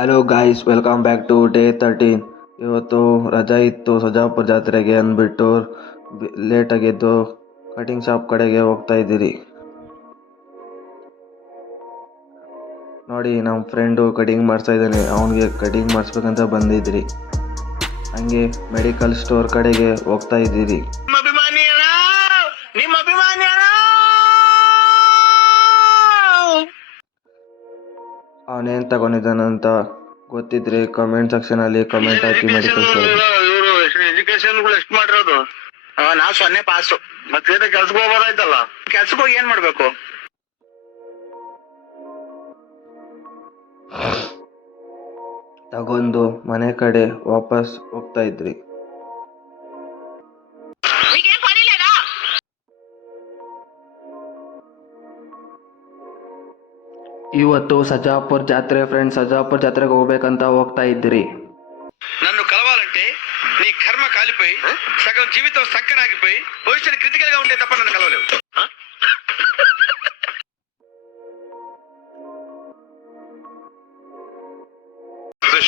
Hello guys, welcome back to day 13. ಇವತ್ತು ರಜಾ ಇತ್ತು ಸಜಾಪುರ ಜಾತ್ರೆಗೆ ಅಂದ್ಬಿಟ್ಟು ಲೇಟಾಗಿದ್ದು ಕಟಿಂಗ್ ಶಾಪ್ ಕಡೆಗೆ ಹೋಗ್ತಾ ಇದ್ದೀರಿ. ನೋಡಿ, ನಮ್ಮ ಫ್ರೆಂಡು ಕಟಿಂಗ್ ಮಾಡಿಸ್ತಾ ಇದ್ದಾನೆ. ಅವನಿಗೆ ಕಟಿಂಗ್ ಮಾಡಿಸ್ಬೇಕಂತ ಬಂದಿದ್ರಿ. ಹಂಗೆ ಮೆಡಿಕಲ್ ಸ್ಟೋರ್ ಕಡೆಗೆ ಹೋಗ್ತಾ ಇದ್ದೀರಿ. ಅವನೇನು ತಗೊಂಡಿದ್ದಾನಂತ ಗೊತ್ತಿದ್ರೆ ಕಮೆಂಟ್ ಸೆಕ್ಷನ್ ಅಲ್ಲಿ ಕಮೆಂಟ್ ಹಾಕಿ. ಮೆಡಿಕಲ್ ಸ್ಟೋರ್ ಎಜುಕೇಶನ್ ಎಷ್ಟು ಮಾಡಿರೋದು? ನಾ 0 ಪಾಸು. ಮತ್ತೆ ಕೆಲ್ಸಕ್ಕೆ ಹೋಗೋದಾಯ್ತಲ್ಲ, ಕೆಲ್ಸಕ್ಕೆ ಹೋಗಿ ಏನ್ ಮಾಡ್ಬೇಕು? ತಗೊಂಡು ಮನೆ ಕಡೆ ವಾಪಸ್ ಹೋಗ್ತಾ ಇದ್ರಿ. ಇವತ್ತು ಸಜಾಪುರ ಜಾತ್ರೆ ಫ್ರೆಂಡ್ಸ್, ಸಜಾಪುರ ಜಾತ್ರೆಗೆ ಹೋಗ್ಬೇಕಂತ ಹೋಗ್ತಾ ಇದ್ರಿ. నన్ను కలవాలంటే నీ కర్మ కాలిపోయి సగం జీవితం సంకరాగిపోయి పొజిషన్ క్రిటికల్ గా ఉంటే తప్ప నన్ను కలవలేవు.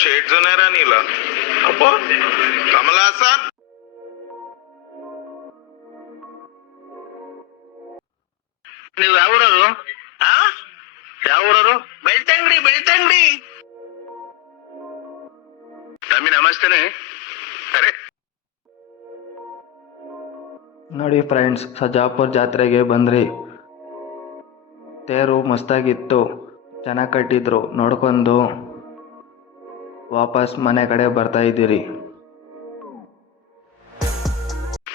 షేడ్స్ ఉన్నారా నీలా? అబ్బో కమలాసన్, ನೀವು ಯಾವೂರರು? ಯಾವೂರರು? ಬೆಳ್ತಂಗಡಿ. ತಮ್ಮಿ ನಮಸ್ತೆನೆ. ಅರೆ ನೋಡಿ ಫ್ರೆಂಡ್ಸ್, ಸಜಾಪುರ ಜಾತ್ರೆಗೆ ಬಂದ್ರಿ. ತೇರು ಮಸ್ತಾಗಿತ್ತು, ಚೆನ್ನಾಗಿ ಕಟ್ಟಿದ್ರು. ನೋಡ್ಕೊಂಡು ವಾಪಸ್ ಮನೆ ಕಡೆ ಬರ್ತಾ ಇದ್ದೀರಿ.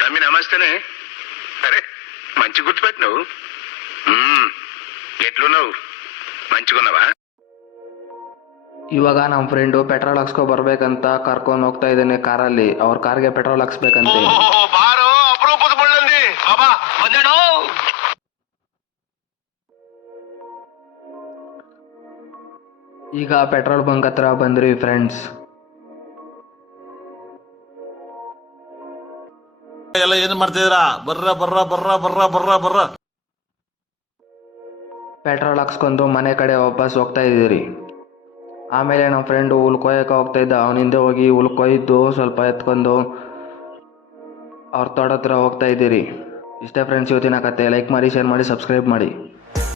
తమ్మి నమస్తేనే. అరే మంచి గుర్తుపెట్టినావు. ఎట్లున్నావు? మంచిగున్నావా? ಇವಾಗ ನಮ್ಮ ಫ್ರೆಂಡು ಪೆಟ್ರೋಲ್ ಹಾಕ್ಸ್ಕೊ ಬರ್ಬೇಕಂತ ಕರ್ಕೊಂಡು ಹೋಗ್ತಾ ಇದ್ದಾನೆ ಕಾರಲ್ಲಿ. ಅವ್ರ ಕಾರ್ಗೆ ಪೆಟ್ರೋಲ್ ಹಾಕ್ಸ್ಬೇಕಂತೆ. ಬಾರೋ ಅಪರೂಪದ ಬಳ್ಳಂದಿ ಬಾಬಾ ಬಂದೇನೋ. ಈಗ ಪೆಟ್ರೋಲ್ ಬಂಕ್ ಹತ್ರ ಬಂದ್ರಿ ಫ್ರೆಂಡ್ಸ್. ಎಲ್ಲ ಏನ್ ಮಾಡ್ತಿದ್ದೀರಾ? ಬರ್ರ ಪೆಟ್ರೋಲ್ ಹಾಕ್ಸ್ಕೊಂಡು ಮನೆ ಕಡೆ ವಾಪಸ್ ಹೋಗ್ತಾ ಇದ್ದೀರಿ. ಆಮೇಲೆ ನಮ್ಮ ಫ್ರೆಂಡು ಹುಲ್ ಕೊಯ್ಯಕ್ಕೆ ಹೋಗ್ತಾ ಇದ್ದ. ಅವನಿಂದ ಹೋಗಿ ಹುಲ್ ಕೊಯ್ದು ಸ್ವಲ್ಪ ಎತ್ಕೊಂಡು ಅವ್ರ ತೋಟ ಹತ್ರ ಹೋಗ್ತಾ ಇದ್ದೀರಿ. ಇಷ್ಟೇ ಫ್ರೆಂಡ್ಸ್ ಇವತ್ತಿನ ಕತೆ. ಲೈಕ್ ಮಾಡಿ, ಶೇರ್ ಮಾಡಿ, ಸಬ್ಸ್ಕ್ರೈಬ್ ಮಾಡಿ.